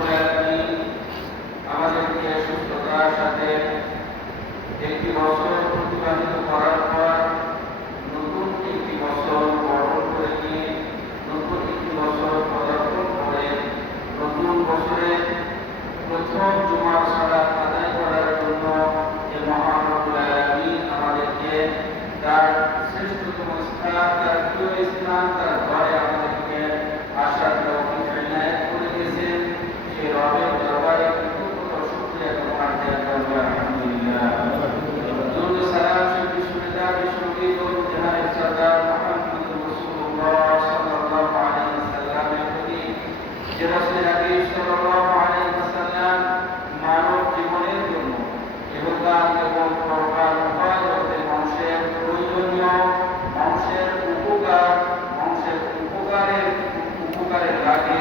রাব্বুল আলামিন আমাদেরকে সুস্থতার সাথে একটি বছর অতিবাহিত করার পর নতুন একটি বছর বরণ করে নিয়ে নতুন একটি বছর পদার্পণ করে নতুন বছরে প্রথম জুমার সালাত আদায় করার জন্য এই মহান রাব্বুল আলামিন আমাদেরকে তার শ্রেষ্ঠতম স্থান, তার প্রিয় স্থান, তার ঘরে আমাদেরকে আসার তৌফিক এনায়েত করে দিয়েছেন। সেই রবের দরবারে কৃতজ্ঞতা ও শুকরিয়া জ্ঞাপন করব। আলহামদুলিল্লাহ। দুরূদ ও সালাম বিশ্ববিদ্যালয় বিশ্ববিদ্যালয় ও জাহানের সরদার মুহাম্মদুর রাসূলুল্লাহ সাল্লাল্লাহু আলাইহি ওয়াসাল্লামের প্রতি, যে রাসূল হাবিব সাল্লাল্লাহু আলাইহি ওয়াসাল্লাম মানব জীবনের জন্য ইহকাল এবং পরকাল উভয় জগতে মানুষের প্রয়োজনীয়, মানুষের উপকারের লাগে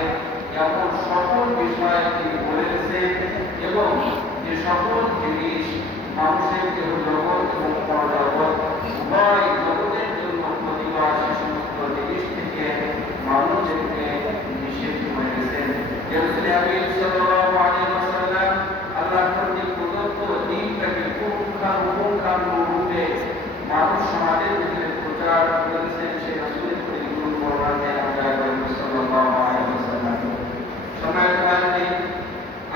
এমন সকল বিষয় তিনি বলে গেছেন এবং যে সকল জিনিস মানুষের জগৎ এবং পরজগৎ উভয় জগতের জন্য ক্ষতিকর, সে সমস্ত জিনিস থেকে মানুষদেরকে নিষেধ করে গেছেন। রাসূল হাবিব সাল্লাল্লাহু আলাইহি ওয়াসাল্লাম আল্লাহর কর্তৃক প্রদত্ত দ্বীনটাকে পুঙ্খানুপুঙ্খানুরূপে মানুষ সমাজের ভিতরে প্রচার করেছেন। সেই রাসূলের প্রতি গুরু পরমানে আমরা সাল্লাল্লাহু আলাইহি ওয়াসাল্লাম সময় কালে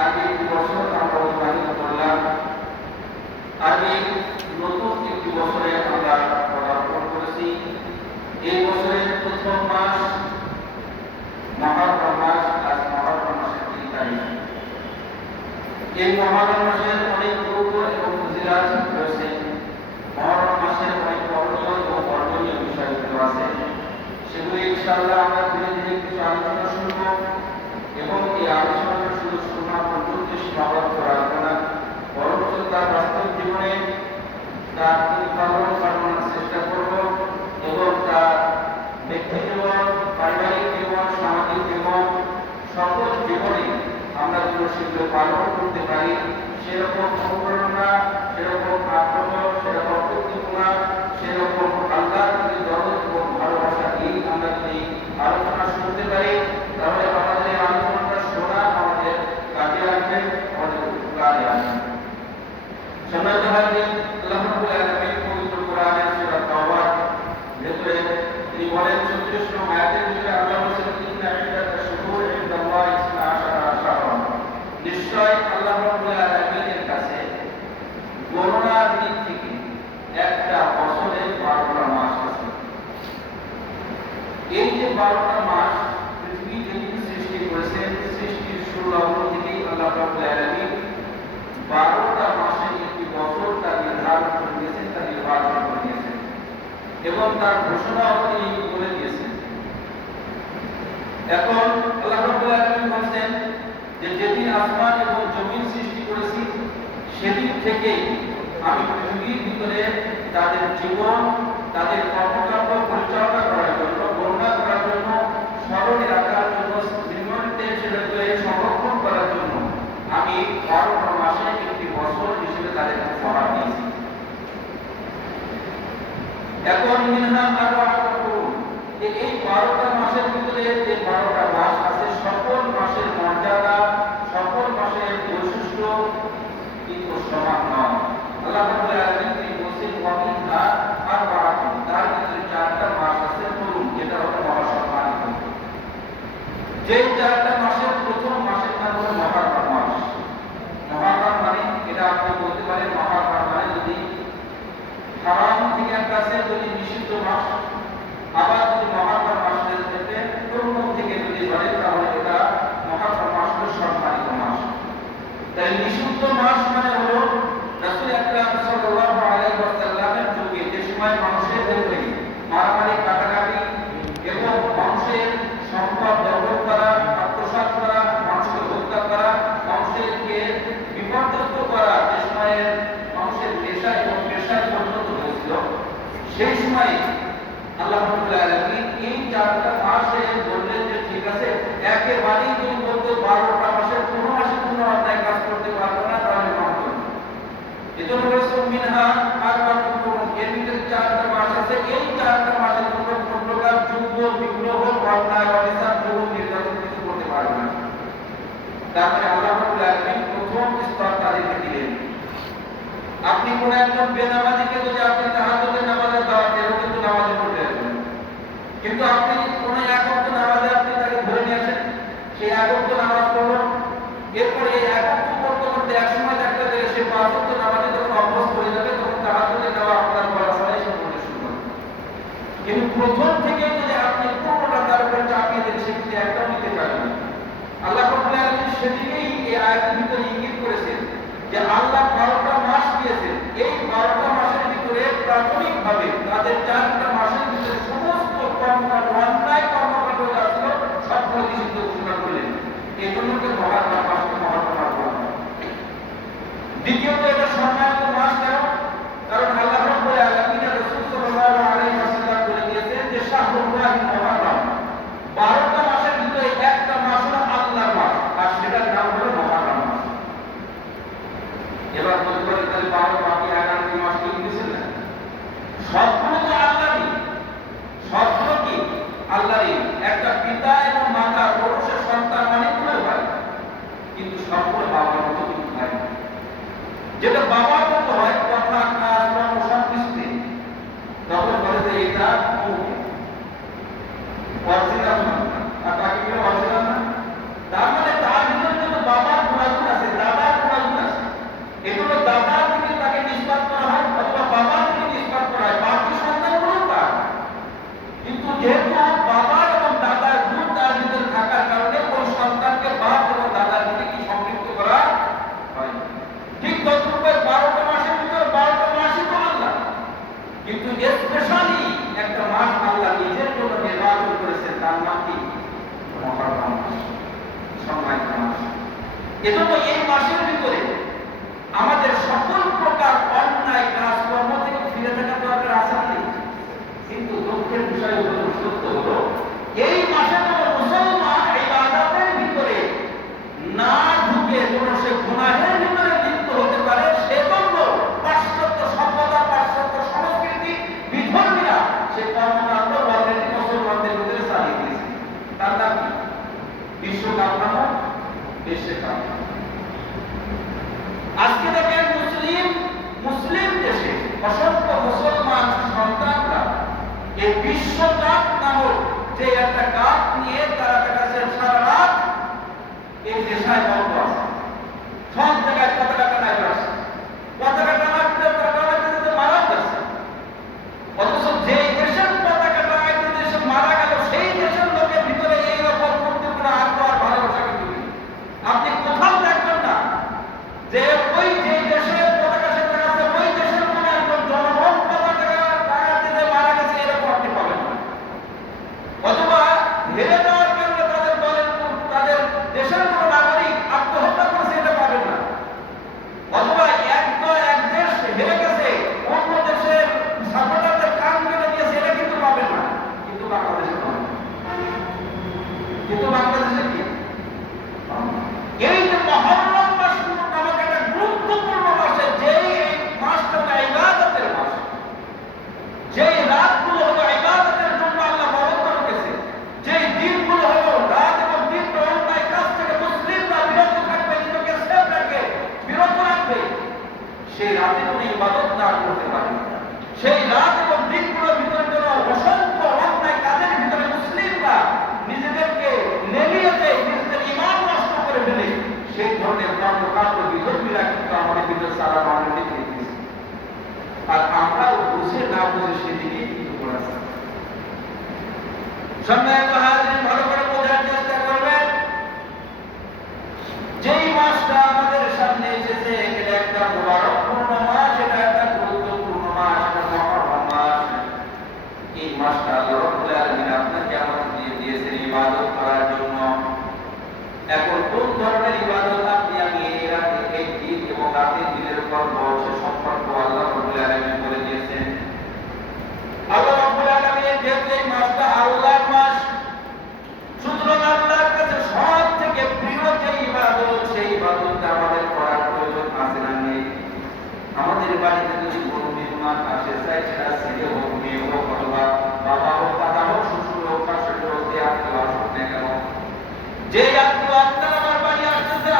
আগে একটি বছর আমরা অতিবাহিত করলাম। আগে নতুন একটি বছরে আমরা পদার্পণ করেছি। এই বছরের প্রথম মাস মুহররম মাস। আজ মুহররম মাসের 3 তারিখ। এই মুহররম মাসের অনেক গুরুত্ব এবং ফজিলত রয়েছে। মুহররম মাসের অনেক করণীয় এবং বর্জনীয় বিষয়গুলো আছে, সেগুলো ইনশাআল্লাহ আমরা ধীরে ধীরে কিছু আলোচনা শুনব এবং এই আলোচনাটা শুধু শোনা পর্যন্ত সীমাবদ্ধ রাখবো না, বরঞ্চ তার বাস্তব জীবনে তার প্রতিফলন কাটানোর চেষ্টা করব এবং তার ব্যক্তি জীবন, পারিবারিক জীবন, সামাজিক জীবন, সকল জীবনে আমরা যেন সেগুলো পালন করতে পারি সেরকম অনুপ্রেরণা, সেরকম আগ্রহ, সেরকম প্রতিজ্ঞা, সেরকম আল্লাহর প্রতি দরদ এবং ভালোবাসা নিয়ে আমরা যদি আলোচনা শুনতে পারি, তাহলে আমাদের এই আলোচনাটা শোনা আমাদের কাজে আসবে, আমাদের উপকারে আসবে। সম্মানিত হাজির, আল্লাহ রাব্বুল আলামিন পবিত্র কোরআনের সূরা তাওবার ভিতরে তিনি বলেন 36 নং আয়াতের ভিতরে আল্লাহ বলেন, ইন্না ইদ্দাতাশ শুহুরি ইনদাল্লাহি 12 শাহরান। নিশ্চয় আল্লাহ রাব্বুল আলামিনের কাছে গণনার দিক থেকে একটা বছরের 12টা মাস আছে। এই যে 12টা মাস পৃথিবী যিনি সৃষ্টি করেছেন, সৃষ্টির শুরু লগ্ন থেকেই আল্লাহ রাব্বুল আলামিন 12টা মাসে একটি বছর তার নির্ধারণ করে দিয়েছেন, তার নির্বাচন করে দিয়েছেন এবং তার ঘোষণাও তিনি বলে দিয়েছেন। এখন আল্লাহ রাব্বুল আলামিন বলেন যে যেদিন আসমান এবং জমিন সৃষ্টি করেছি সেদিন থেকেই আমি পৃথিবীর ভিতরে তাদের জীবন, তাদের কর্মকাণ্ড পরিচালনা করার জন্য, গণনা করার জন্য, স্মরণে রাখার জন্য, জীবনকে সেটাকে সংরক্ষণ করার জন্য আমি 12টা মাসে একটি বছর হিসেবে তাদেরকে উপহার দিয়েছি। এখন মিনহা আরবাআতুন, এই 12টা মাসের ভিতরে যে 12টা মাস আছে, সকল মাসের মর্যাদা, সকল মাসের বৈশিষ্ট্য কিন্তু সমান নয়। আল্লাহ রাব্বুল আলামিন তিনি বলেছেন ওয়া মিনহা আরবাআতুন, তার ভিতরে 4টা মাস আছে তরুণ, যেটা হলো মহাসম্মানিত। যে 4টা মাসের প্রথম মাসের নাম হলো মুহররম মাস। তারপরে আল্লাহ রাব্বুল আলামিন প্রথম স্তর তাদেরকে দিলেন। আপনি কোন একজন বেনামাজিকে যদি আপনি তাহাজ্জুদের নামাজের দাওয়াত দেন, কিন্তু নামাজে পড়তে আসবেন, কিন্তু আপনি কোন এক ওয়াক্ত নামাজে আপনি তাকে ধরে নিয়ে আসেন, সেই এক ওয়াক্ত নামাজ পড়লো, এরপরে এই এক ওয়াক্ত পড়তে পড়তে এক সময় দেখতে যে সে পাঁচ ওয়াক্ত নামাজে যখন অভ্যস্ত হয়ে যাবে, তখন তাহাজ্জুদের নামাজ আপনার পড়া ছাড়াই সে পড়তে শুরু করবে। কিন্তু প্রথম থেকে যদি আপনি পুরোটা তার উপরে চাপিয়ে দেন, সে কিন্তু একটাও নিতে পারবে না। আল্লাহ রাব্বুল আলামিন সেদিকেই এই আয়াতের ভিতরে ইঙ্গিত করেছেন যে আল্লাহ 12টা মাস দিয়েছেন। এই 12টা মাসের ভিতরে প্রাথমিকভাবে তাদের 4টা মাসের ভিতরে সমস্ত কর্মকাণ্ড, অন্যায় কর্মকাণ্ড যা ছিল সবগুলো নিষিদ্ধ ঘোষণা করলেন। এই জন্য মহাত্মা মাসকে মহাত্মা মাস বলা হয়। দ্বিতীয়ত এটা সম্মানিত মাস কেন? কারণ আল্লাহ রাব্বুল আলামিন রাসূল সাল্লাল্লাহু আলাইহি ওয়াসাল্লাম বলে দিয়েছেন যে শাহরুল্লাহি মুহাররম, 12টা মাসের ভিতরে একটা মাস হলো আল্লাহর মাস, আর সেটার নাম হলো মুহাররম মাস। এবার বলতে পারে তাহলে 12 বাকি 11টি মাস কি দিয়েছেন না? সবগুলো তো আল্লাহরই, সবগুলো কি আল্লাহরই। একটা পিতা এবং মাতা পুরুষের সন্তান অনেকগুলো হয়, কিন্তু সবগুলো বাবার মতো কিন্তু হয় না। যেটা বাবার মতো হয় কথা কাজ কর্ম সব কিছুতে, তখন বলে যে এটা অরিজিনাল না, আর বাকিগুলো অরিজিনাল না। তার মানে তার ভিতরে কিন্তু বাবার গুণাগুণ আছে, দাদার গুণাগুণ আছে। এগুলো দাদার থেকে তাকে নিষ্পাত করা হয় অথবা বাবার থেকে নিষ্পাত করা হয়, বাকি সন্তানগুলো তার। কিন্তু যেহেতু বাবার এবং দাদার গুণ তার ভিতরে থাকার কারণে ওই সন্তানকে বাপ এবং দাদার দিকে কি সম্পৃক্ত করা হয়। ঠিক ততটুকু 12টা মাসের ভিতরে 12টা মাসই তো আল্লাহ, কিন্তু স্পেশালি একটা মাস আল্লাহ নিজের জন্য নির্বাচন করেছেন, তার নাম কি? মুহররম মাস, সম্মানিত মাস। এজন্য এই মাসের ভিতরে আমাদের সকল প্রকার অন্যায় কাজকর্ম থেকে ফিরে থাকা দরকার আছে না? কিন্তু দুঃখের বিষয় হলো, সত্য হলো, এই মাসে কোনো মুসলমান ইবাদতের ভিতরে না ঢুকে যেন সে গুনাহের ভিতরে লিপ্ত হতে পারে, সেজন্য পাশ্চাত্য সভ্যতা, পাশ্চাত্য সংস্কৃতি, বিধর্মীরা সে কর্মকাণ্ড অলরেডি মুসলমানদের ভিতরে চালিয়ে দিয়েছে। তার নাম কি? বিশ্বকাপ নামক দেশে কাপ। আজকে দেখেন মুসলিম দেশে অসংখ্য মুসলমান সন্তানরা এই বিশ্বকাপ নামক যে একটা কাপ নিয়ে তারা কাছে সারা রাত এই দেশায় বন্ধ আছে, সব জায়গায় পতাকা টানায় আসছে, পতাকা টানাতে টানাতে মারা যাচ্ছে। অথচ যে দেশের পতাকা টানাইতে দেশে মারা গেল, সেই দেশের লোকের ভিতরে এইরকম মূর্তিপূর্ণ আগ্রহ আর ভালোবাসা কিন্তু নেই। আপনি কোথাও দেখবেন না যে ওই যে দেশের পতাকা সে টানাচ্ছে, ওই দেশের কোনো একজন জনগণ পতাকা টানাতে যে মারা গেছে, এরকম আপনি পাবেন না। অথবা হেরে যাওয়ার কারণে তাদের দলের, তাদের দেশের কোনো নাগরিক আত্মহত্যা করেছে, এটা পাবেন না। অথবা এক দেশ হেরে গেছে, অন্য দেশের সাপোর্টারদের কান কেটে দিয়েছে, এটা কিন্তু পাবেন না। কিন্তু বাংলাদেশে পাবেন। কিন্তু বাংলাদেশে কি এই যে মুহররম মাস নামক একটা গুরুত্বপূর্ণ মাসে, যেই মাসটা ইবাদতের মাস, যেই রাতগুলো হলো ইবাদতের জন্য আল্লাহ বরাদ্দ রেখেছে, যেই দিনগুলো হলো রাত এবং দিন অন্যায় কাজ থেকে মুসলিমরা বিরত থাকবে, নিজেকে সেফ রাখবে, বিরত রাখবে, সেই রাতে কোনো ইবাদত না করতে পারে, সেই রাত এবং দিনগুলোর ভিতরে যেন অসংখ্য অন্যায় কাজের ভিতরে মুসলিমরা নিজেদেরকে নেলিয়ে দেয়, নিজেদের ঈমান নষ্ট করে ফেলে, সেই ধরনের কর্মকাণ্ড বিধর্মীরা কিন্তু আমাদের ভিতরে সারা বাংলাদেশে দিয়ে দিয়েছে। আর আমরাও বুঝে না বুঝে সেদিকেই কিন্তু করেছি। সম্মানিত হাজিরিন, ভালো করে বোঝার চেষ্টা করবেন, যেই মাসটা আমাদের সামনে এসেছে এটা একটা মুবারকপূর্ণ মাস, এটা একটা গুরুত্বপূর্ণ মাস, এটা মুহররম মাস। এই মাসটা আল্লাহ রাব্বুল আলামিন আপনাকে আমাকে দিয়ে দিয়েছেন ইবাদত করার জন্য। এখন কোন ধরনের ইবাদত আপনি আমি এই রাতে, এই দিন এবং রাতের দিনের করব, সে সম্পর্ক আল্লাহ রাব্বুল আলামিন বলে দিয়েছেন। আল্লাহ রাব্বুল আলামিন যেহেতু এই মাসটা আল্লাহর মাস, সুতরাং আল্লাহর কাছে সব থেকে প্রিয় যে ইবাদত, সেই ইবাদতটা আমাদের করার প্রয়োজন আছে না নেই? আমাদের বাড়িতে যদি কোনো মেহমান আসে, চাই সেটা ছেলে হোক, মেয়ে হোক, অথবা বাবা হোক, দাদা হোক, শ্বশুর হোক, শাশুড়ি হোক, যে আত্মীয় আসুক না কেন, যে আত্মীয় আপনার আমার বাড়ি আসতেছে,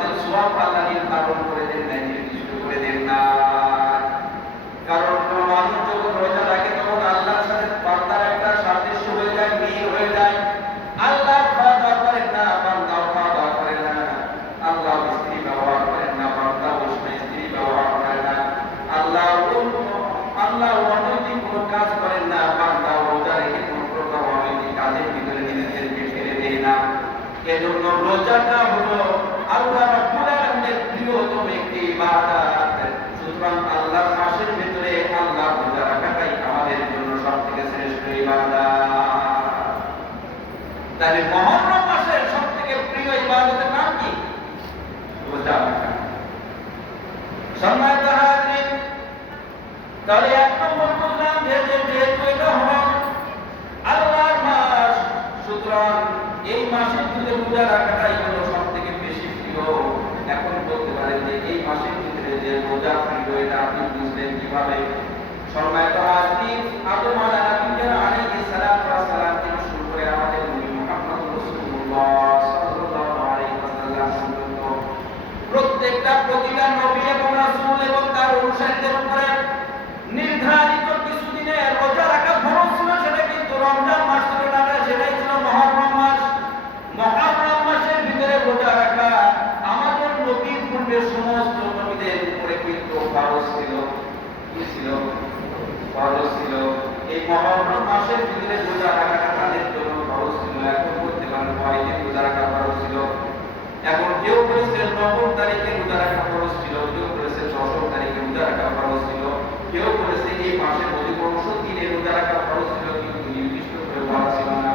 ইবাদতের সওয়াব আল্লাহ নির্ধারণ করে দেন না, নির্দিষ্ট করে দেন না। কারণ কোন মানুষ যখন রোজা রাখে তখন আল্লাহর সাথে বান্দার একটা সাদৃশ্য হয়ে যায়, মিল হয়ে যায়। আল্লাহ খাওয়া দাওয়া করেন না, বান্দাও খাওয়া দাওয়া করে না। আল্লাহ স্ত্রী ব্যবহার করেন না, বান্দাও স্ত্রী ব্যবহার করে না। আল্লাহ অনৈতিক কোন কাজ করেন না, বান্দা রোজা রেখে কোন প্রকার অনৈতিক কাজের ভিতরে নিজেদেরকে ফেলে দেয় না। এজন্য রোজাটা হলো আল্লাহ রাব্বুল আলামিনের প্রিয়তম একটি ইবাদত। সুতরাং আল্লাহর মাসের ভিতরে আল্লাহ রোজা রাখাটাই আমাদের জন্য সবথেকে শ্রেষ্ঠ ইবাদত। তাহলে মুহররম মাসের সবথেকে প্রিয় ইবাদতের নাম কি? রোজা রাখা। সম্মানিত হাজিরিন, তাহলে এক নম্বর বুঝলাম যেহেতু এটা হলো আল্লাহর মাস, সুতরাং এই মাসের ভিতরে রোজা রাখাটাই হলো সবথেকে বেশি প্রিয়। এখন বলতে পারেন যে এই মাসের ভিতরে যে রোজা প্রিয়, এটা আপনি বুঝলেন কিভাবে? সম্মানিত হাজিরিন, আদম আলাইহিস সালাম থেকে শুরু করে আমাদের নবী মুহাম্মদ রাসূলুল্লাহ সাল্লাল্লাহু আলাইহি ওয়াসাল্লাম পর্যন্ত প্রতিটা নবী এবং রাসূল এবং তার অনুসারীদের উপরে নির্ধারিত কিছু দিনের রোজা রাখা ফরজ ছিল। সেটা কিন্তু রমজান মাস ছিল না, সেটাই ছিল মুহররম মাস। মুহররম মাসের ভিতরে রোজা রাখা আমাদের নবীর পূর্বের সমস্ত নবীদের উপরে কিন্তু ফরজ ছিল। কি ছিল? ফরজ ছিল। এই মুহররম মাসের ভিতরে রোজা রাখাটা তাদের জন্য ফরজ ছিল। এখন বলতে পারেন কয়দিন রোজা রাখা ফরজ ছিল? এখন কেউ বলেছে 9 তারিখে রোজা রাখা ফরজ ছিল, কেউ বলেছে 10 তারিখে রোজা রাখা ফরজ ছিল, কেউ বলেছে এই মাসের অধিকাংশ দিনে রোজা রাখা ফরজ ছিল, কিন্তু নির্দিষ্ট করে বলা ছিল না।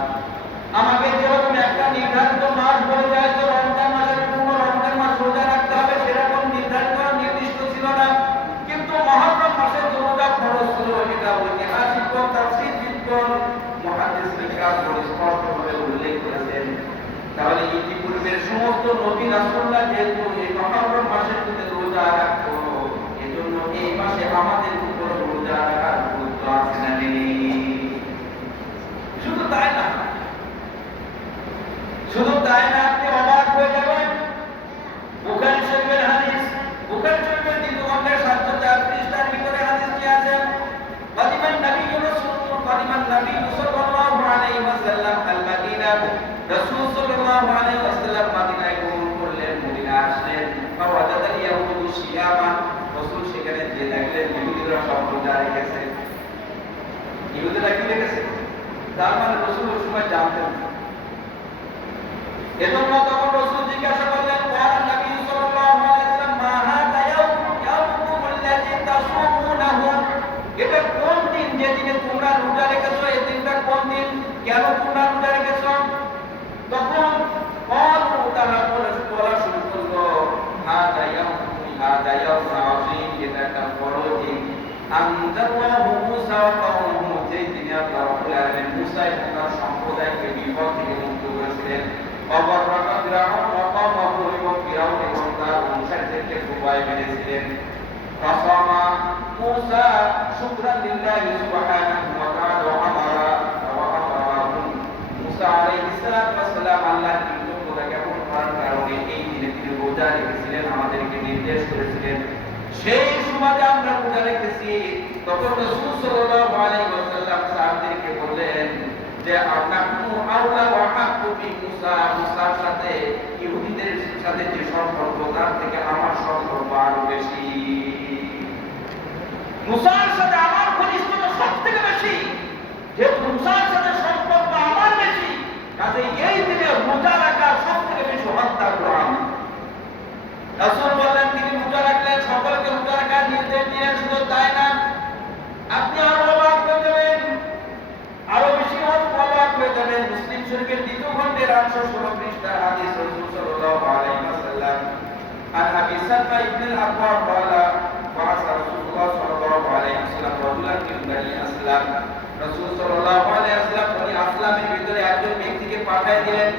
আমাকে যেরকম একটা নির্ধারিত মাস বলে যায় তো রমজান মাসের পূর্ণ রমজান মাস রোজা রাখতে হবে, সেরকম নির্ধারিত নির্দিষ্ট ছিল না। কিন্তু মুহররম মাসের রোজা ফরজ ছিল, এটা ঐতিহাসিক ও তাফসীরবিদগণ মুহাদ্দিসিন কিরাম স্পষ্টভাবে উল্লেখ করেছেন। তাহলে ইতিপূর্বের সমস্ত নবী রাসূলরা যেহেতু এই মুহররম মাসের ভিতরে রোজা রাখতো, এজন্য এই মাসে আমাদের উপর রোজা রাখার গুরুত্ব আছে না নেই? শুধু তাই না, আপনি অবাক হয়ে যাবেন। বুখারী শরীফের হাদিস, বুখারী শরীফের 3 খণ্ডের 704 পৃষ্ঠার ভিতরে হাদিসটি আছে। কাদিমান নবী সাল্লাল্লাহু আলাইহি ওয়াসাল্লাম আল-মাদিনা, রাসূল সাল্লাল্লাহু আলাইহি ওয়াসাল্লাম মদিনায় গমন করলেন, মদিনা আসলেন। ফাওয়াজাদাল ইয়াহুদু সিয়ামা, রাসূল সেখানে যে দেখলেন ইহুদিরা সব রোজা রেখেছে। ইহুদিরা কি রেখেছে? তার মানে রাসূল ওই সময় জানতেন। এজন্য তখন রাসূল জিজ্ঞাসা করলেন, ওয়া নবী সাল্লাল্লাহু আলাইহি ওয়াসাল্লাম মা হাদা ইয়াউমুকুম আল্লাযী তাসুমুনাহু, এটা কোন দিন যেদিনে তোমরা রোজা রেখেছো? এই দিনটা কোন দিন? কেন তোমরা রোজা রেখেছো? তখন তারা বলা শুরু করলো, হাদা ইয়াউমুন আযীম, এটা একটা বড় দিন। আনজাল্লাহু মুসা ওয়া কওমুহু, যেই দিনে আল্লাহ রাব্বুল আলামিন মুসা এবং তার সম্প্রদায়কে বিপদ থেকে মুক্ত করেছিলেন। অবররাকা ফিরআউন ওয়া কওমুহু, এবং ফিরআউন এবং তার অনুসারীদেরকে ডুবায় মেরেছিলেন। ফাসামা মুসা শুকরান লিল্লাহি সুবহানাহু ওয়া তাআলা ওয়া আমারাহুম, মুসা আলাইহিস সালাম আল্লাহর কৃতজ্ঞতা জ্ঞাপন করার কারণে এই দিনে তিনি রোজা রেখেছিলেন, আমাদেরকে নির্দেশ করেছিলেন। সেই সময় আমরা রোজা রেখেছি। তখন রাসূল সাল্লাল্লাহু আলাইহি ওয়াসাল্লাম সাহাবীদেরকে বললেন যে আনাহু আওলা ওয়া হাক্কু বি মুসা, মুসার সাথে ইহুদিদের সাথে যে সম্পর্ক তার থেকে আমার সম্পর্ক আরো বেশি। মুসার সাথে আমার ঘনিষ্ঠতা সবথেকে বেশি, যেহেতু মুসার সাথে সম্পর্ক আমার বেশি, কাজে এই দিনে রোজা রাখা সবথেকে বেশি হত্যা গ্রহণ। রাসূল বললেন, তিনি রোজা রাখলেন, সকলকে রোজা রাখার নির্দেশ দিলেন। শুধু তাই না, আপনি আরো অবাক হয়ে যাবেন, আরো বেশি অবাক হয়ে যাবেন। মুসলিম শরীফের 2 খণ্ডের 816 পৃষ্ঠার হাদিস, রাসূল সাল্লাল্লাহু আলাইহি ওয়াসাল্লাম আন আবি সালমা ইবনে আল-আকওয়া ক্বালা ওয়াসা রাসূলুল্লাহ সাল্লাল্লাহু আলাইহি ওয়াসাল্লাম রাজুলান মিন বনি আসলাম, রাসূল সাল্লাল্লাহু আলাইহি ওয়াসাল্লাম বনি আসলামের ভিতরে একজন ব্যক্তিকে পাঠিয়ে দিলেন,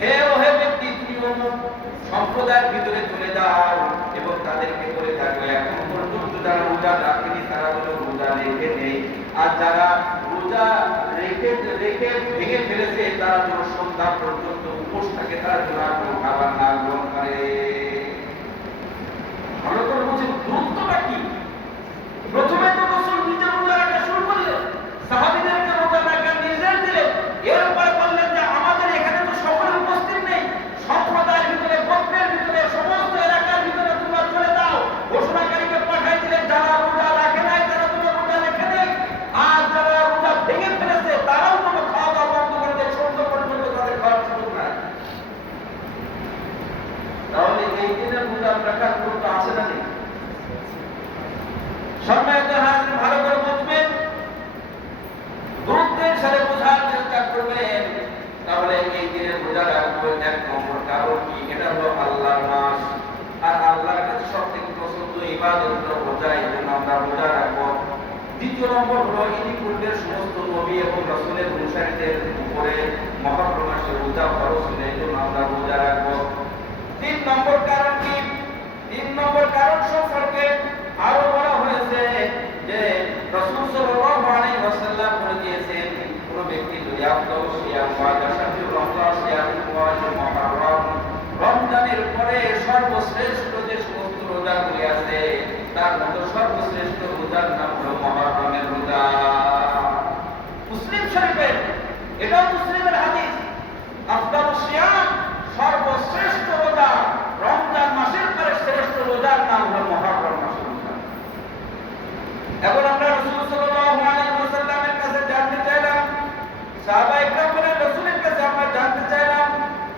হে ব্যক্তি, তুমি অমুক সম্প্রদায়ের ভিতরে চলে যাও এবং তাদেরকে বলে থাকো, এখন পর্যন্ত যারা রোজা রাখেনি তারা যেন রোজা রেখে নেই, আর যারা রোজা রেখে ভেঙে ফেলেছে তারা যেন সন্ধ্যা পর্যন্ত উপোস থাকে, তারা যেন কোনো খাবার না গ্রহণ করে। রোজা রাখার গুরুত্ব আছে না নেই? সম্মানিত হাজির, ভালো করে বুঝবেন, গুরুত্বের সাথে বোঝার চেষ্টা করবেন। তাহলে এই দিনের রোজা রাখবো এক নম্বর কারণ কি? এটা হলো আল্লাহর মাস, আর আল্লাহর কাছে সবথেকে পছন্দ ইবাদত হলো রোজা, এই জন্য আমরা রোজা রাখবো। দ্বিতীয় নম্বর হলো ইতিপূর্বের সমস্ত নবী এবং রাসূলের অনুসারীদের উপরে মুহররম মাসে রোজা ফরজ ছিল, এই জন্য আমরা রোজা রাখবো। তিন নম্বর কারণ কি? তিন নম্বর কারণ সম্পর্কে আরো বলা হয়েছে যে রাসূল সাল্লাল্লাহু আলাইহি ওয়াসাল্লাম বলে দিয়েছেন, কোন ব্যক্তি যদি আফদাল সিয়াম বা শাহরুল রমজান সিয়াম ওয়া মুহররম, রমজানের পরে সর্বশ্রেষ্ঠ যে সমস্ত রোজাগুলি আছে তার মধ্যে সর্বশ্রেষ্ঠ রোজার নাম হলো মুহররমের রোজা। মুসলিম শরীফের, এটাও মুসলিমের হাদিস, আফদাল সিয়াম সর্বশ্রেষ্ঠ রোজা, রমজান মাসের পরে শ্রেষ্ঠ রোজার নাম হলো মুহররম মাসের রোজা। এখন আমরা রাসূল সাল্লাল্লাহু আলাইহি ওয়াসাল্লামের কাছে জানতে চাইলাম, সাহাবায়ে কেরাম বলেন রাসূলের কাছে আমরা জানতে চাইলাম,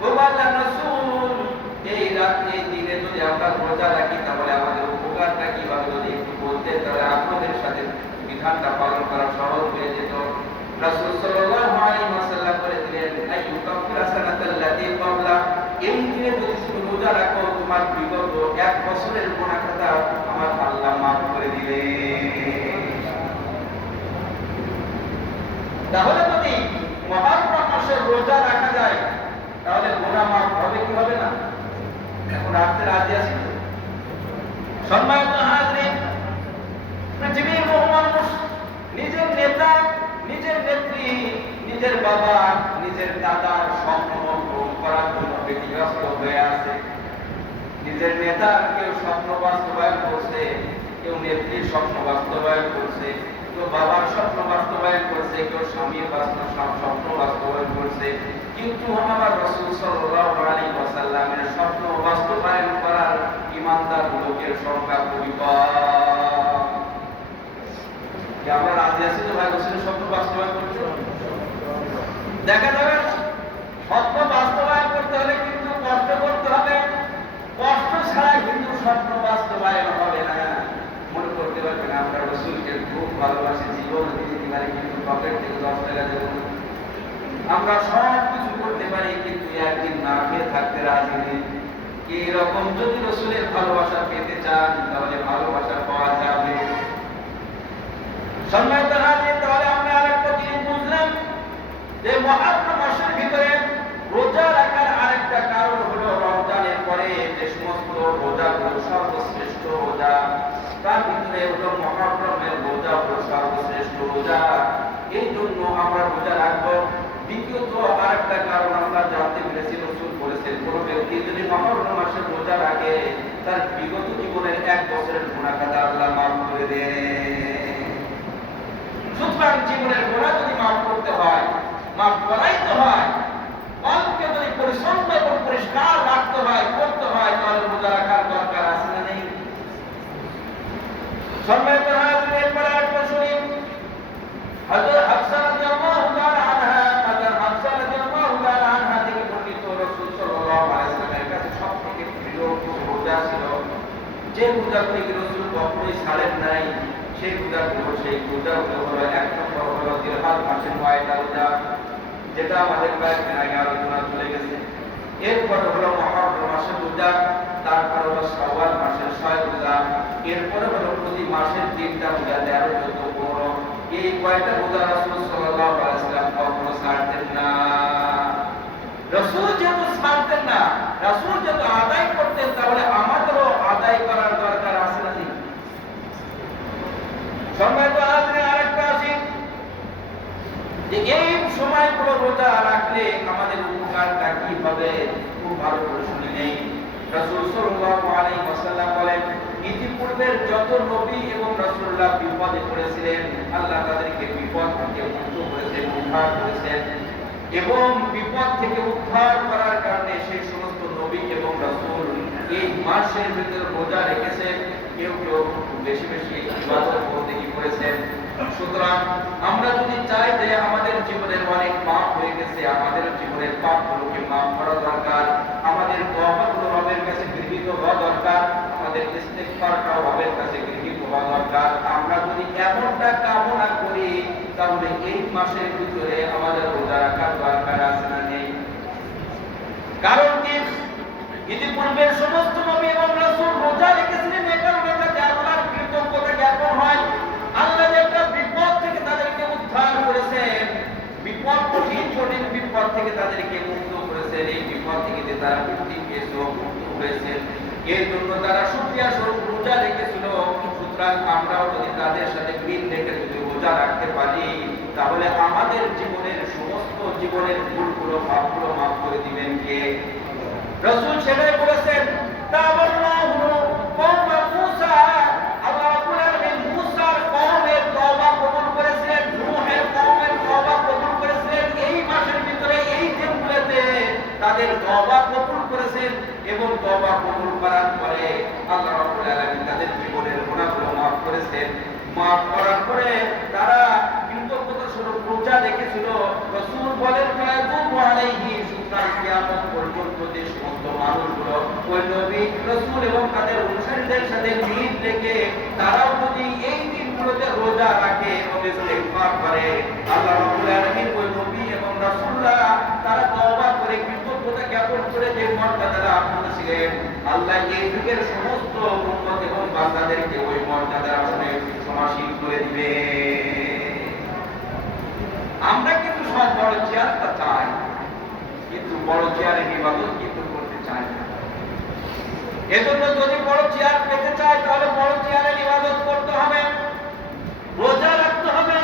ও আল্লাহর রাসূল, এই রাতে দিনে যদি আমরা রোজা রাখি তাহলে আমাদের উপকারটা কি হবে? যদি একটু বলতেন তাহলে আপনাদের সাথে বিধানটা পালন করা সহজ হয়ে যেত। রাসূল সাল্লাল্লাহু আলাইহি ওয়াসাল্লাম বলে দিলেন, আইয়ুকাফিরা সানাতাল্লাতী ক্বাবলা, এই দিনে যদি তুমি রোজা রাখো তোমার বিগত এক বছরের গুনাহ খাতা আমার আল্লাহ মাফ করে দিবেন। তাহলে যদি মুহররম মাসে রোজা রাখা যায় তাহলে গুনাহ মাফ হবে কি হবে না? এখন রাখতে রাজি আছি তো? সম্মানিত হাজির, পৃথিবীর বহু মানুষ নিজের নেতা, নিজের নেত্রী, নিজের বাবা, নিজের দাদার স্বপ্ন পূরণ করার জন্য ব্যতিব্যস্ত হয়ে আছে। নিজের নেতার কেউ স্বপ্ন বাস্তবায়ন করছে, কেউ নেত্রীর স্বপ্ন বাস্তবায়ন করছে, কেউ বাবার স্বপ্ন বাস্তবায়ন করছে, কেউ স্বামীর স্বপ্ন বাস্তবায়ন করছে, কিন্তু আমার রাসূল সাল্লাল্লাহু আলাইহি ওয়াসাল্লামের স্বপ্ন বাস্তবায়ন করার ঈমানদার লোকের সংখ্যা খুবই কম। আমরা রাজি আছি তো ভাই রাসূলের স্বপ্ন বাস্তবায়ন করতে? দেখা যাবে স্বপ্ন বাস্তবায়ন করতে হলে কিন্তু কষ্ট করতে হবে, কষ্ট ছাড়া কিন্তু স্বপ্ন বাস্তবায়ন হবে না। মনে করতে পারবেন আমরা রাসূলকে খুব ভালোবাসি, জীবন দিতে পারি, কিন্তু পকেট থেকে 10 টাকা দেব না। আমরা সব কিছু করতে পারি কিন্তু একদিন না খেয়ে থাকতে রাজি নেই। এরকম যদি রাসূলের ভালোবাসা পেতে চান তাহলে ভালোবাসা পাওয়া যাবে। সম্মানিত হাজির, তাহলে আমরা আরেকটা জিনিস বুঝলাম যে মুহররম মাসের ভিতরে রোজা রাখার আরেকটা কারণ হলো রমজানের পরে যে সমস্ত রোজাগুলো সর্বশ্রেষ্ঠ রোজা তার ভিতরে হলো মুহররমের রোজা হলো সর্বশ্রেষ্ঠ রোজা, এই জন্য আমরা রোজা রাখবো। দ্বিতীয়ত আরেকটা কারণ আমরা জানতে পেরেছি, রাসূল বলেছেন কোন ব্যক্তি যদি মুহররম মাসে রোজা রাখে তার বিগত জীবনের এক বছরের গুনাহ খাতা আল্লাহ মাফ করে দেন। সুতরাং জীবনের গুনাহ যদি মাফ করতে হয়, মাফ করাইতে হয়, মনকে যদি পরিশুদ্ধ এবং পরিষ্কার রাখতে হয়, করতে হয়, তাহলে রোজা রাখার দরকার আছে না নেই? সম্মানিত হাজির, এরপরে একটা শুনি, হযরত হাফসা রাদিয়াল্লাহু তাআলা আনহা, হযরত হাফসা রাদিয়াল্লাহু তাআলা আনহা থেকে বর্ণিত রাসূল সাল্লাল্লাহু আলাইহি ওয়াসাল্লামের কাছে সবথেকে প্রিয় রোজা ছিল, যে রোজাগুলি রাসূল কখনোই ছাড়েন নাই, সেই রোজাগুলো হলো এক নম্বর হলো জিলহজ মাসের 9টা রোজা, যেটা আমাদের কয়েকদিন আগে আলোচনা চলে গেছে। এরপরে হলো মুহররম মাসের রোজা, তারপর হলো শাওয়াল মাসের 6 রোজা, এরপরে হলো প্রতি মাসের 3টা রোজা, 13, 14, 15। এই কয়টা রোজা রাসূল সাল্লাল্লাহু আলাইহি ওয়াসাল্লাম কখনো ছাড়তেন না। রাসূল যেহেতু ছাড়তেন না, রাসূল যেহেতু আদায় করতেন, তাহলে আমাদেরও আদায় করার দরকার আছে না? সম্মানিত হাজির, আরেকটা আছে যে এই সময়গুলো রোজা রাখলে আমাদের উপকারটা কি হবে, খুব ভালো করে শুনে নেই। রাসূল সাল্লাল্লাহু আলাইহি ওয়াসাল্লাম বলেন, ইতিপূর্বের যত নবী এবং রাসূলুল্লাহ বিপদে পড়েছিলেন, আল্লাহ তাদেরকে বিপদ থেকে মুক্ত করেছেন, উদ্ধার করেছেন, এবং বিপদ থেকে উদ্ধার করার কারণে সেই সমস্ত নবী এবং রাসূল এই মাসের ভিতরে রোজা রেখেছেন। কেউ কেউ বেশি বেশি ইবাদত বন্দেগী করেছেন। সুতরাং আমরা যদি চাই যে আমাদের জীবনের অনেক পাপ হয়ে গেছে, আমাদের জীবনের পাপগুলোকে মাফ করা দরকার, আমাদের তওবাগুলো রবের কাছে গৃহীত হওয়া দরকার, আমাদের ইস্তেগফারটাও রবের কাছে গৃহীত হওয়া দরকার। আমরা যদি এমনটা কামনা করি তাহলে এই মাসের ভিতরে আমাদের রোজা রাখার দরকার আছে না নেই? কারণ কি ইতিপূর্বের সমস্ত নবী এবং রাসূল রোজা রেখেছিলেন এই কারণে যাতে আল্লাহর কৃতজ্ঞতা জ্ঞাপন হয়। আল্লাহ যে একটা বিপদ থেকে তাদেরকে উদ্ধার করেছেন, বিপদ কঠিন বিপদ থেকে তাদেরকে মুক্ত করেছেন, এই বিপদ থেকে যে তারা মুক্তি পেয়েছে মুক্ত হয়েছে, এর জন্য তারা শুকরিয়া স্বরূপ রোজা রেখেছিল। সুতরাং আমরাও যদি তাদের সাথে মিল রেখে যদি রোজা রাখতে পারি তাহলে আমাদের জীবনের সমস্ত জীবনের ভুলগুলো পাপগুলো মাফ করে দিবেন কে? রাসূল সেটাই বলেছেন, তাওবাল্লাহু কওমা মূসা, আল্লাহ রাব্বুল আলামিন মূসার কওমের তওবা কবুল করেছিলেন, নূহের কওমের তওবা কবুল করেছিলেন। এই মাসের ভিতরে এই দিনগুলোতে তাদের তওবা কবুল করেছেন এবং তওবা কবুল করার পরে আল্লাহ রাব্বুল আলামিন তাদের জীবনের গুনাহগুলো মাফ করেছেন। মাফ করার পরে তারা কৃতজ্ঞতা স্বরূপ রোজা রেখেছিল। রাসূল বলেন, ফায়াতুবু আলাইহি, সুতরাং কিয়ামত পর্যন্ত যে সমস্ত মানুষগুলো ওই নবী রাসূল এবং তাদের অনুসারীদের সাথে মিল রেখে তারাও যদি এই দিনগুলোতে রোজা রাখে এবং ইস্তেগফার করে, আল্লাহ রাব্বুল আলামিন ওই নবী এবং রাসূলরা তারা তওবা করে কৃতজ্ঞতা জ্ঞাপন করে যে মর্যাদা লাভ করেছিলেন, আল্লাহ এই যুগের সমস্ত উম্মত এবং বান্দাদেরকে ওই মর্যাদার আসনে সমাসীন করে দিবে। আমরা কিন্তু সব বড় চেয়ারটা চাই, কিন্তু বড় চেয়ারের ইবাদত কিন্তু করতে চাই না। এজন্য যদি বড় চেয়ার পেতে চাই তাহলে বড় চেয়ারের ইবাদত করতে হবে, রোজা রাখতে হবে।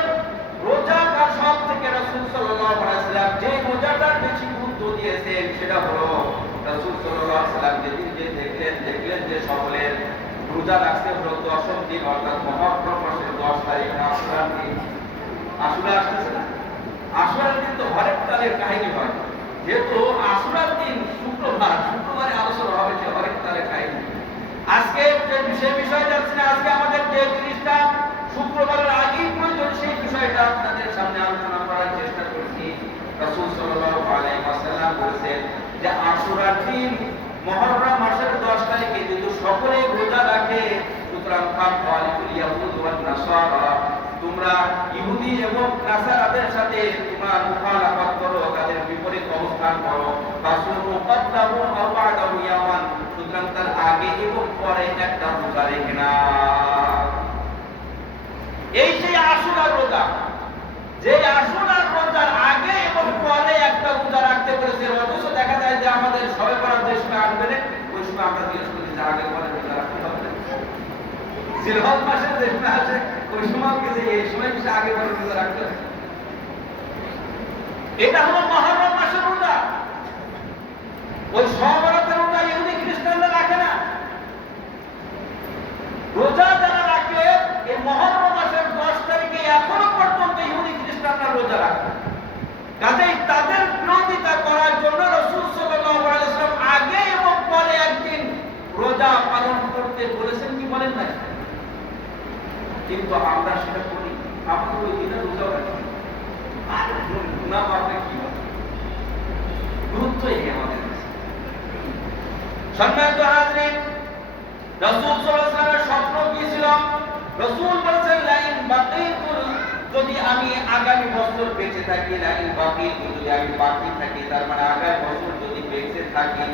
রোজাটা সব থেকে রাসূল সাল্লাল্লাহু আলাইহি ওয়াসাল্লাম যে রোজাটার বেশি গুরুত্ব দিয়েছেন সেটা হলো রাসূল সাল্লাল্লাহু আলাইহি ওয়াসাল্লাম যেদিন যে দেখলেন যে সকলের রোজা রাখতে হলো 10ম দিন অর্থাৎ মুহররম মাসের 10 তারিখ আশুরার দিন। আশুরা আসতেছে না? আশুরার দিন তো হরেক তালের কাহিনী হয়, যেহেতু আশুরার দিন শুক্রবারে আলোচনা হবে যে হরেক তালের কাহিনী। আজকে যে বিষয় যাচ্ছে না, আজকে আমাদের যে জিনিসটা শুক্রবারের আগেই প্রয়োজন সেই বিষয়টা আপনাদের সামনে আলোচনা করার চেষ্টা করছি। রাসূল সাল্লাল্লাহু আলাইহি ওয়াসাল্লাম বলেছেন যে আশুরার দিন মুহররম মাসের 10 তারিখে যদি সকলে রোজা রাখে, সুতরাং ফাকালিকুল ইয়াহুদ ওয়ান নাসারা, তোমরা ইহুদি এবং নাসারাদের সাথে তোমরা মুখালাফাত করো, তাদের বিপরীত অবস্থান করো। ফাসুমু ক্বাবলাহু আও বা'দাহু ইয়ামান, সুতরাং তার আগে এবং পরে একটা রোজা রেখে নাও। এই সেই আশুরার রোজা, যে আশুরার রোজার আগে এবং পরে একটা রোজা রাখতে বলেছে। অথচ দেখা যায় যে আমাদের সবে বরাত যে সময় আসবে ওই সময় আমরা জিজ্ঞেস করি যে আগে পরে রোজা রাখতে হবে না। জিলহজ মাসের যে সময় আসে ওই সময় কি যে এই সময় কিছু আগে পরে রোজা রাখতে হবে? এটা হলো মুহররম মাসের রোজা। ওই সবে বরাতের রোজা ইহুদি খ্রিস্টানরা রাখে না। রোজা যারা রাখে এই মুহররম মাসের 10 তারিখে এখনো পর্যন্ত ইহুদি খ্রিস্টানরা রোজা রাখে। কাজেই তাদের বিরোধিতা করার জন্য রাসূল সাল্লাল্লাহু আলাইহি ওয়াসাল্লাম আগে এবং পরে একদিন রোজা পালন করতে বলেছেন কি বলেন না? কিন্তু আমরা সেটা করি, আমরা ওই দিনে রোজা রাখি। আর গুনাহ পাবে কি হবে? গুরুত্বই নেই আমাদের কাছে। সম্মানিত হাজরিন, রাসূল সাল্লাল্লাহু আলাইহি ওয়াসাল্লামের স্বপ্ন কি ছিল? রাসূল বলেছেন, লাইন বাকিতুল, যদি আমি আগামী বছর বেঁচে থাকি, লাইন বাকিতুল, যদি আমি বাকি থাকি, তার মানে আগামী বছর যদি বেঁচে থাকি,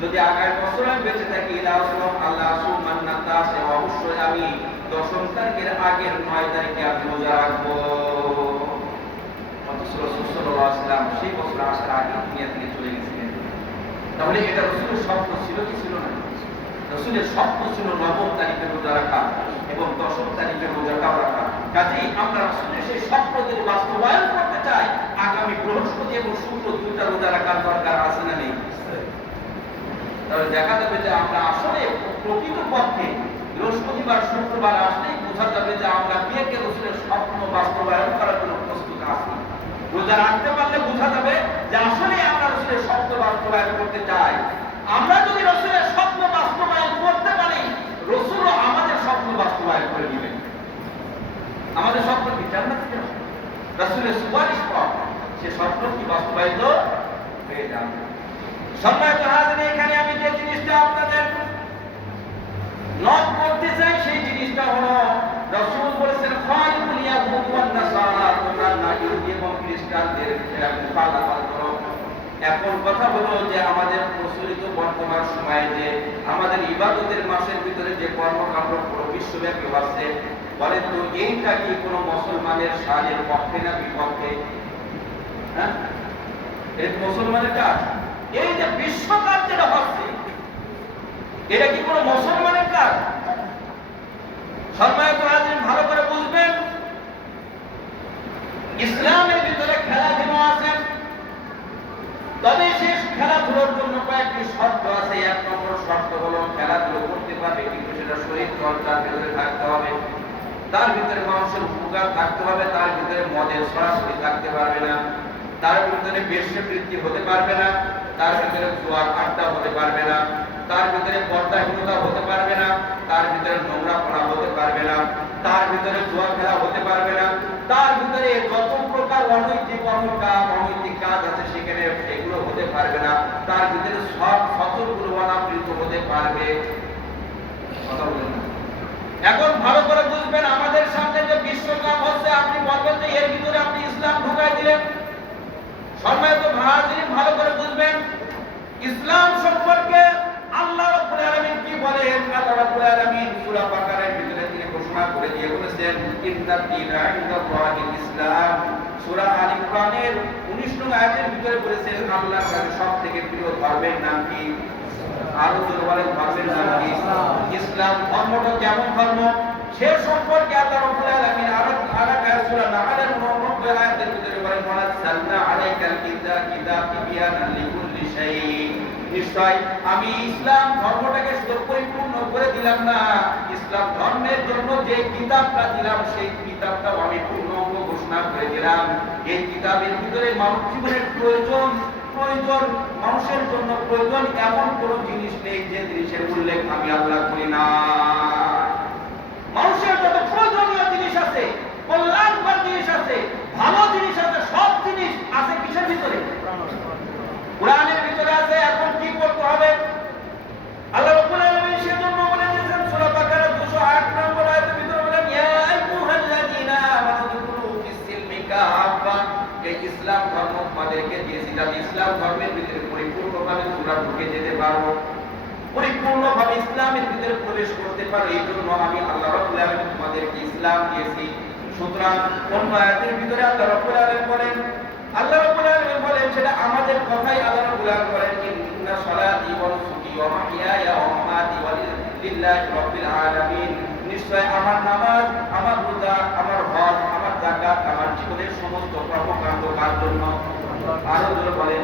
যদি আগামী বছর আমি বেঁচে থাকি, আল্লাহ সুবহানাহু অবশ্যই আমি 10ম তারিখের আগের 9 তারিখে আমি রোজা রাখবো। অথচ রাসূল সাল্লাল্লাহু আলাইহি ওয়াসাল্লাম সেই বছর আসার আগে দুনিয়া থেকে চলে গেছিলেন। তাহলে এটা রাসূলের স্বপ্ন ছিল কি ছিল না? রাসূলের স্বপ্ন ছিল 9ম তারিখে রোজা রাখা এবং 10ম তারিখে রোজাটাও রাখা। কাজেই আমরা রাসূলের সেই স্বপ্ন যদি বাস্তবায়ন করতে চাই, আগামী বৃহস্পতি এবং শুক্র দুইটা রোজা রাখার দরকার আছে না নেই? তাহলে দেখা যাবে যে আমরা আসলে প্রকৃতপক্ষে বৃহস্পতিবার শুক্রবার আসলেই বোঝা যাবে যে আমরা বিয়েকে রাসূলের স্বপ্ন বাস্তবায়ন করার জন্য প্রস্তুত আছি। রোজা রাখতে পারলে বোঝা যাবে যে আসলে আমরা রাসূলের স্বপ্ন বাস্তবায়ন করতে চাই। আমরা যদি রাসূলের স্বপ্ন বাস্তবায়ন করতে পারি, রাসূলও আমাদের স্বপ্ন বাস্তবায়ন করে দিবেন। আমাদের স্বপ্ন কি জান্নাত ছিল? রাসূলের সুপারিশ পাওয়া, সে স্বপ্ন কি বাস্তবায়িত হয়ে যাবে। সম্মানিত হাজির, এখানে আমি যে জিনিসটা আপনাদের এখন কথা হলো যে আমাদের প্রচলিত বর্তমান সময়ে যে আমাদের ইবাদতের মাসের ভিতরে যে কর্মকাণ্ড পুরো বিশ্বব্যাপী হচ্ছে, বলেন তো এইটা কি কোনো মুসলমানের শানের পক্ষে না বিপক্ষে? হ্যাঁ, এই মুসলমানের কাজ। এই যে বিশ্বকাপ যেটা হচ্ছে, এটা কি কোনো মুসলমানের কাজ? সম্মানিত হাজির, ভালো করে বুঝবেন, ইসলামের ভিতরে খেলাধুলা আছে, তবে সেই খেলাধুলোর জন্য কয়েকটি শর্ত আছে। এক নম্বর শর্ত হলো খেলাধুলো করতে পারবে, কিন্তু সেটা শরীর চর্চার ভিতরে থাকতে হবে, তার ভিতরে মানুষের উপকার থাকতে হবে, তার ভিতরে মদের সরাসরি থাকতে পারবে না, তার ভিতরে বেশ্যবৃত্তি হতে পারবে না, তার ভিতরে জুয়ার আড্ডা হতে পারবে না, তার ভিতরে পর্দাহীনতা হতে পারবে না, তার ভিতরে নোংরাপনা হতে পারবে না, তার ভিতরে জুয়া খেলা হতে পারবে না, তার ভিতরে যত প্রকার অনৈতিক কাজ আছে সেখানে সেগুলো হতে পারবে না, তার ভিতরে সব সতর্কগুলো অনাবৃত হতে পারবে। কথা বলেন না। এখন ভালো করে বুঝবেন, আমাদের সামনে যে বিশ্বকাপ হচ্ছে, আপনি বলবেন যে এর ভিতরে আপনি ইসলাম ঢুকাই দিলেন। সম্মানিত ভাইরা, ভালো করে বুঝবেন, ইসলাম সম্পর্কে আল্লাহ রাব্বুল আলামিন কি বলেন? আল্লাহ রাব্বুল আলামিন সূরা বাকারার ভিতরে তিনি ঘোষণা করে দিয়ে বলেছেন, ইন্নাদ দীনা ইনদাল্লাহিল ইসলাম। সূরা আল ইমরানের 19 নং আয়াতের ভিতরে বলেছেন, আল্লাহর কাছে সবথেকে প্রিয় ধর্মের নাম কি? আরো জোরে বলেন, ধর্মের নাম কি? ইসলাম। ধর্মটা কেমন ধর্ম সে সম্পর্কে আল্লাহ রাব্বুল আলামিন আরেকটা সূরা নাহলের 99 আয়াতের ভিতরে বলেন, ওয়ানাজ্জালনা আলাইকাল কিতাবা তিবয়ানান লিকুল্লি শাই। নিশ্চয় আমি ইসলাম ধর্মটাকে শুধু পরিপূর্ণ করে দিলাম না, ইসলাম ধর্মের জন্য যে কিতাবটা দিলাম সেই কিতাবটাও আমি পূর্ণাঙ্গ ঘোষণা করে দিলাম। এই কিতাবের ভিতরে মানব জীবনের প্রয়োজন মানুষের জন্য প্রয়োজন এমন কোন জিনিস নেই যে জিনিসের উল্লেখ আমি আল্লাহ করি না। মানুষের যত প্রয়োজনীয় জিনিস আছে, কল্যাণকর জিনিস আছে, ভালো জিনিস আছে, সব জিনিস আছে কিসের ভিতরে? কোরআনের ভিতরে আছে। এখন কি করতে হবে? আল্লাহ রাব্বুল আলামিন সেজন্য বলে দিয়েছেন সূরা বাকারা 208 নম্বর আয়াতের ভিতরে বলেন, ইয়া আইয়ুহাল্লাযীনা আমানু দুখুলু ফিস-সিলমি কাফা। এই ইসলাম ধর্ম তোমাদেরকে দিয়েছি, যাতে ইসলাম ধর্মের ভিতরে পরিপূর্ণভাবে তোমরা ঢুকে যেতে পারো, পরিপূর্ণভাবে ইসলামের ভিতরে প্রবেশ করতে পারো। এই জন্য আমি আল্লাহ রাব্বুল আলামিন তোমাদেরকে ইসলাম দিয়েছি। সুতরাং অন্য আয়াতের ভিতরে আল্লাহ রাব্বুল আলামিন বলেন সেটা আমাদের কথাই আল্লাহ রাব্বুল আলামিন বলেন, ইন্না সালাতি ওয়া নুসুকি ওয়া মাহইয়ায়া ওয়া মামাতি লিল্লাহি রাব্বিল আলামিন। নিশ্চয় আমার নামাজ, আমার রোজা, আমার হজ, আমার যাকাত, আমার জীবনের সমস্ত কর্মকাণ্ড কার জন্য? আরো জোরে বলেন।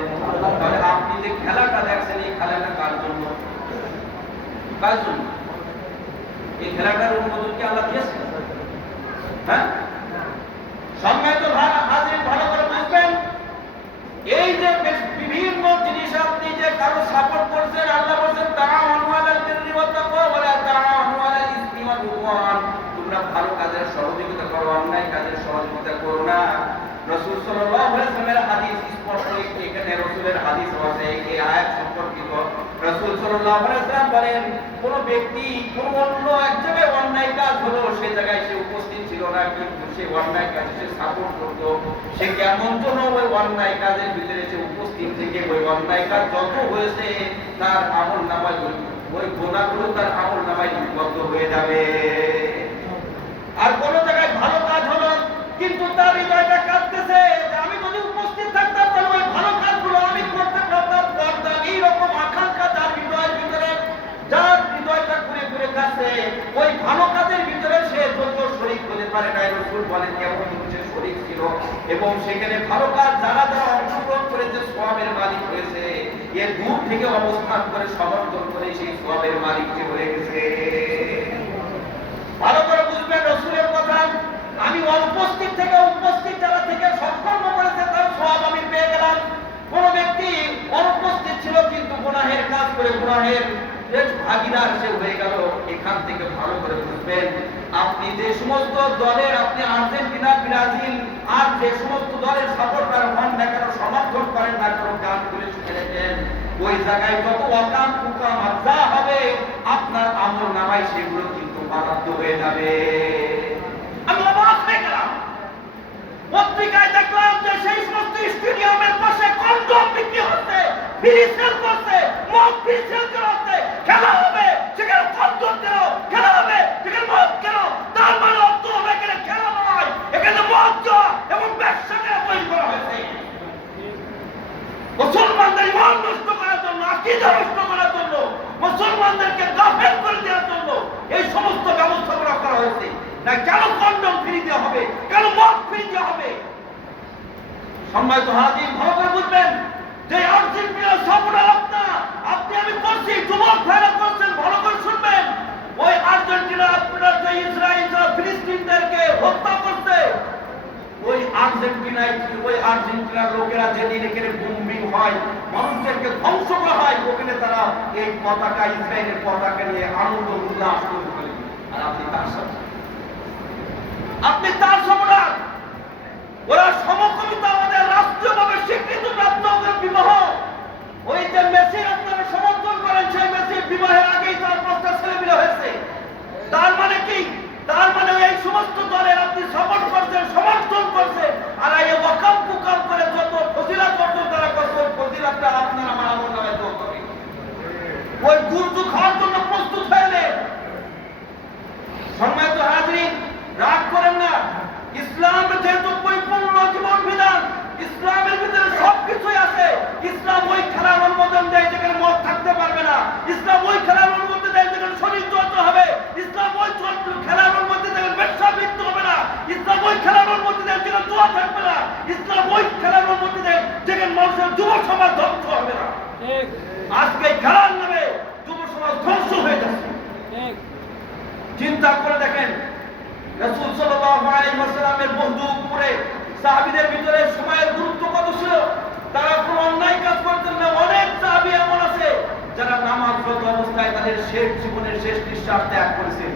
তাহলে আপনি যে খেলাটা দেখছেন, এই খেলাটা কার জন্য? কার জন্য? এই খেলাটার অনুমোদন কি আল্লাহ দিয়েছেন? হ্যাঁ, সম্মানিত হাজির, ভালো করে বুঝবেন, এই যে বিভিন্ন জিনিস আপনি যে কারো সাপোর্ট করছেন, আল্লাহ বলেন তাআওয়ানু আলাল বিররি ওয়াত তাকওয়া ওয়া লা তাআওয়ানু আলাল ইসমি ওয়াল উদওয়ান। তোমরা ভালো কাজের সহযোগিতা করো, অন্যায় কাজের সহযোগিতা করো না। রাসূল সাল্লাল্লাহু আলাইহি ওয়াসাল্লামের হাদিস স্পষ্ট, এখানে রাসূলের হাদিস আছে এই আয়াত সম্পর্কিত। রাসূল সাল্লাল্লাহু আলাইহি ওয়াসাল্লাম বলেন, কোন ব্যক্তি কোন অন্য এক জায়গায় অন্যায় কাজ হলো, সেই জায়গায় সে উপস্থিত ছিল না, কিন্তু সে অন্যায় কাজে সে সাপোর্ট করতো, সে কেমন যেন ওই অন্যায় কাজের ভিতরে সে উপস্থিত থেকে ওই অন্যায় কাজ যত হয়েছে তার আমলনামায় ওই গুনাহগুলো তার আমলনামায় লিপিবদ্ধ হয়ে যাবে। আর কোন জায়গায় ভালো কাজ হলো, কিন্তু তার হৃদয়টা কাঁদতেছে যে আমি যদি উপস্থিত থাকতাম তাহলে ওই ভালো কাজগুলো আমি করতে পারতাম। এইরকম আকাঙ্ক্ষা তার হৃদয়ের ভিতরে, যার হৃদয়টা ঘুরে ঘুরে কাছে, ওই ভালো কাজের ভিতরে সে যত শরীক হতে পারে না। রাসূল বলেন কেমন সে শরীক ছিল, এবং সেখানে ভালো কাজ যারা যারা অংশগ্রহণ করে যে সওয়াবের মালিক হয়েছে, এর দূর থেকে অবস্থান করে সমর্থন করে সেই সওয়াবের মালিক যে হয়ে গেছে। ভালো করে বুঝবেন রাসূলের কথা, আমি অনুপস্থিত থেকে উপস্থিত যারা থেকে সৎকর্ম করেছে তার সওয়াব আমি পেয়ে গেলাম। কোন ব্যক্তি অনুপস্থিত ছিল কিন্তু গুনাহের কাজ করে গুনাহের ভাগীদার সে হয়ে গেল। এখান থেকে ভালো করে বুঝবেন, আপনি যে সমস্ত দলের, আপনি আর্জেন্টিনা, ব্রাজিল আর যে সমস্ত দলের সাপোর্টার হন না কেন, সমর্থন করেন না কেন, কান খুলে শুনে রাখেন, ওই জায়গায় যত অকাম কুকাম যা হবে আপনার আমলনামায় সেগুলো কিন্তু বারাদ্দ হয়ে যাবে। আমি অবাক হয়ে গেলাম, পত্রিকায় দেখলাম যে সেই সমস্ত স্টেডিয়ামের পাশে কন্ডম বিক্রি হচ্ছে, ফ্রি সেল করছে, মদ ফ্রি সেল করা হচ্ছে। খেলা হবে সেখানে কন্ডম কেন, খেলা হবে সেখানে মদ কেন? তার মানে অর্থ হবে এখানে খেলা নয়, এখানে মদ জোয়া এবং ব্যবসা কেন তৈরি করা হয়েছে। মুসলমানদের ইমান নষ্ট করার জন্য, আকীদা নষ্ট করার জন্য, মুসলমানদেরকে গাফেল করে দেওয়ার জন্য এই সমস্ত ব্যবস্থাগুলো করা হয়েছে। না কেন কন্ডম ফ্রি দেওয়া হবে, কেন মদ ফ্রি দেওয়া হবে? সম্মানিত হাজির, ভালো করে বুঝবেন যে আর্জেন্টিনার সাপোর্টার আপনি আমি করছি, যুবক ভাইরা করছেন, ভালো করে শুনবেন। ওই আর্জেন্টিনা আপনার যে ইসরায়েল ফিলিস্তিনদেরকে হত্যা করছে, ওই আর্জেন্টিনার লোকেরা যেদিন এখানে বোম্বিং হয়, মানুষদেরকে ধ্বংস করা হয়, ওখানে তারা এই পতাকা, ইসরায়েলের পতাকা নিয়ে আনন্দ উল্লাস করতে পারে। আর আপনি তার সাথে, আপনি তার সম্রাট। ওরা সমকামিতা আমাদের রাষ্ট্রীয়ভাবে স্বীকৃত প্রাপ্ত বিবাহ। ওই যে মেসির আপনারা সমর্থন করেন, সেই মেসির বিবাহের আগেই তার 5টা ছেলে মিলে হয়েছে। তার মানে কি? তার মানে এই সমস্ত দলের আপনি সাপোর্ট করছেন, সমর্থন করছেন, আর এই ওয়াকাম কুকাম করে যত ফজিলত অর্জন তারা করছে, ওই ফজিলতটা আপনার আমার আমল নামে যোগ করে ওই গুরজু খাওয়ার জন্য প্রস্তুত হয়ে নেন। সম্মানিত হাজরিন, রাগ করেন না। ইসলাম যেহেতু পরিপূর্ণ জীবন বিধান, ইসলামের ভিতরে সবকিছুই আছে। ইসলাম ওই খেলার অনুমোদন দেয় যেখানে মদ থাকতে পারবে না। ইসলাম ওই খেলার অনুমতি দেয় যেখানে শরীর চলতে হবে। ইসলাম ওই খেলার অনুমতি দেয় ব্যবসা মৃত্যু হবে না। ইসলাম ওই খেলার অনুমতি দেয় যেখানে দোয়া থাকবে না। ইসলাম ওই খেলার অনুমতি দেয় যেখানে মানুষের যুব সমাজ ধ্বংস হবে না। আজকে খেলার নামে যুব সমাজ ধ্বংস হয়ে যাচ্ছে। চিন্তা করে দেখেন, রাসূল সাল্লাল্লাহু আলাইহি ওয়াসাল্লামের বন্ধুক পরে সাহাবীদের ভিতরে সময়ের গুরুত্ব কত ছিল। তারা কোনো অন্যায় কাজ করতেন না। অনেক সাহাবী এমন আছে যারা নামাজরত অবস্থায় তাদের শেষ জীবনের শেষ নিঃশ্বাস ত্যাগ করেছেন।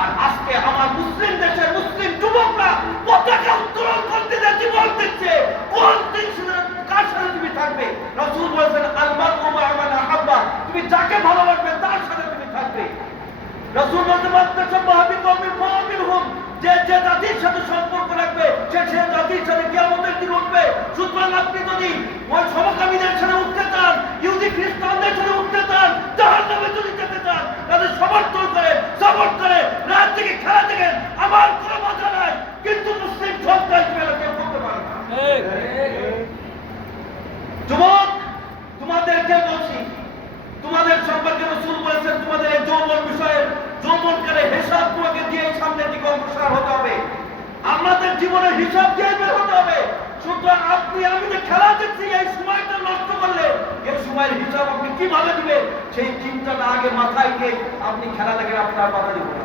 আর আজকে আমার মুসলিম দেশের মুসলিম যুবকরা পতাকা উত্তোলন করতে যে জীবন দিচ্ছে, কোন দিন কার সাথে তুমি থাকবে? রাসূল বলেছেন, আল মারউ মা'a মান আহাব্বা, তুমি যাকে ভালোবাসবে তার সাথে তুমি থাকবে। রাসূল বলেছেন, মাত্তাশাব্বাহা বিকওমিন ফাহুয়া মিনহুম, যে যে জাতির সাথে সম্পর্ক রাখবে সে সে জাতির সাথে কিয়ামতের দিন উঠবে। সুতরাং আপনি যদি ওই সমকামীদের সাথে উঠতে চান, ইহুদি খ্রিস্টানদের সাথে উঠতে চান, জাহান্নামে যদি যেতে চান, তাদের সমর্থন করেন, সাপোর্ট করেন, রাত থেকে খেলা দেখেন, আমার কোনো মজা নাই। কিন্তু মুসলিম সন্তান হিসেবে কেউ করতে পারে না। যুবক, তোমাদেরকে বলছি, তোমাদের সম্পর্কে রাসূল বলেছেন, তোমাদের এই যৌবন বিষয়ের যৌবনকালে হিসাব তোমাকে দিয়ে সামনের দিকে অগ্রসর হতে হবে। আমাদের জীবনের হিসাব দিয়ে বের হতে হবে। সুতরাং আপনি আমি যে খেলা দেখছি, এই সময়টা নষ্ট করলে এই সময়ের হিসাব আপনি কিভাবে দিবেন, সেই চিন্তাটা আগে মাথায় নিয়ে আপনি খেলা দেখে আপনার বাধা দিব না।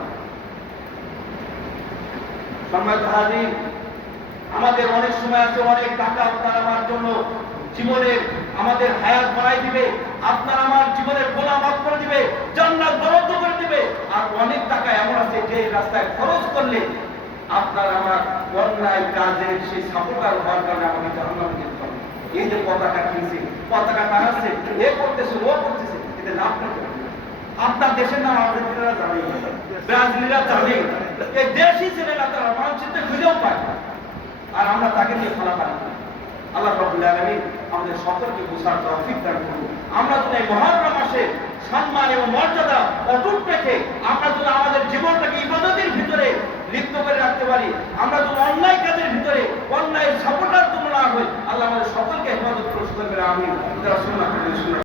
সম্মানিত হাজির, আমাদের অনেক সময় আছে, অনেক টাকা আপনার আমার জন্য জীবনের আমাদের হায়াত বাড়াই দিবে, আপনার আমার জীবনের গোনা মাফ করে দিবে, জান্নাত বরাদ্দ করে দিবে। আর অনেক টাকা এমন আছে যে রাস্তায় খরচ করলে আপনার আমার অন্যায় কাজের সেই সাপোর্টার হওয়ার কারণে আমাকে জাহান্নামে যেতে হবে। এই যে পতাকা কিনছে, পতাকা টানাচ্ছে, এ করতেছে, ও করতেছে, এতে লাভ না। আপনার দেশের নাম আর্জেন্টিনারা জানে, ব্রাজিলরা জানে, এই দেশই ছেলে না, তারা মানচিত্রে খুঁজেও পায়। আর আমরা তাকে নিয়ে খেলা পারি না। আল্লাহ রাব্বুল আলামিন আমাদের সকলকে বোঝার তৌফিক দান করুন। আমরা যদি এই মুহররম মাসে সম্মান এবং মর্যাদা অটুট রেখে আমরা যদি আমাদের জীবনটাকে ইবাদতের ভিতরে লিপ্ত করে রাখতে পারি, আমরা যদি অন্যায় কাজের ভিতরে অন্যায় সাপোর্টার তোমরা না হই, আল্লাহ আমাদের সকলকে হেফাজত করে। আমিন।